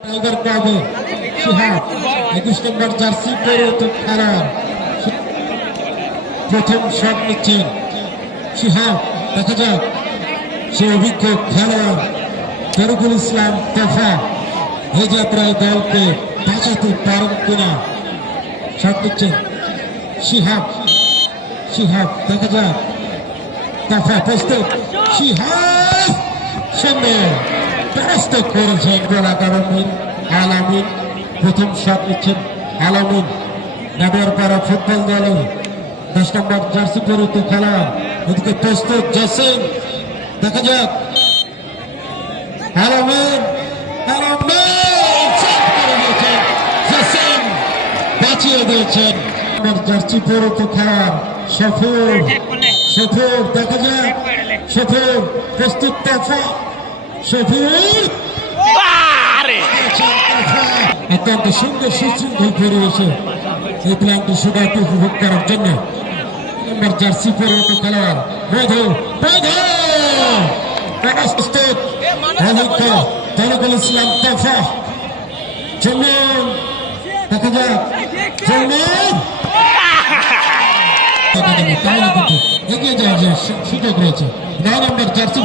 Tiger ক্লাবে শিহাব 21 নম্বর jersey পরে খেলার প্রথম শট নিচ্ছেন শিহাব। দেখা যাক সে অভিজ্ঞ খেলোয়াড় তরিকুল ইসলাম তোফা এই যাত্রায় দলকে বাঁচাতে পারেন কিনা। শট নিচ্ছেন শিহাব। শিহাব দেখা যাক তোফা প্রস্তুত। শিহাব সুন্দর পরাস্ত করেছেন গোলাকার আলামিন। প্রথম শট নিচ্ছেন আলামিন নগরপাড়া ফুটবল দলের 10 নম্বর জার্সি পরিহিত খেলোয়াড়। এদিকে প্রস্তুত জসিম। দেখা যাক আলামিন জসিম বাঁচিয়ে দিয়েছেন। জার্সি পরিহিত খেলোয়াড় সফর। দেখা যাক সফর প্রস্তুত তোফা। সফর অত্যন্ত সুন্দর সুশৃঙ্খল পরিবেশে এই প্ল্যানটি সবাইকে উপভোগ করার জন্য নম্বর জার্সি পরিহিত খেলোয়াড় মধু প্রস্তুত অভিজ্ঞ তরিকুল ইসলাম তোফা। চলুন দেখা যাক তাহলে কিন্তু এগিয়ে যাওয়ার যে সুযোগ রয়েছে। 9 নম্বর জার্সি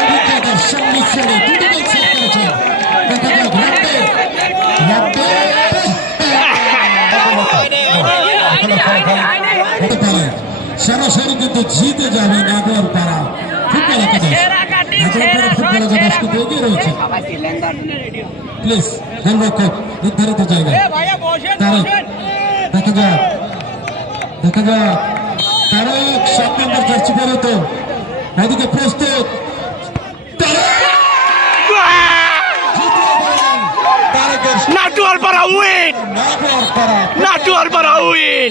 অভিজ্ঞতার সংমিশ্রণে দুটো গোল সেট করেছেন। দেখা যাক সরাসরি কিন্তু জিতে যাবে নাগরপাড়া ফুটবল একাদশ। নাগরপাড়া ফুটবল একাদশ কিন্তু এগিয়ে রয়েছে। প্লিজ গোলরক্ষক নির্ধারিত জায়গায় তারেক। দেখা যাক তারেক 7 নম্বর জার্সি পরিহিত। এদিকে প্রস্তুত Natural para win!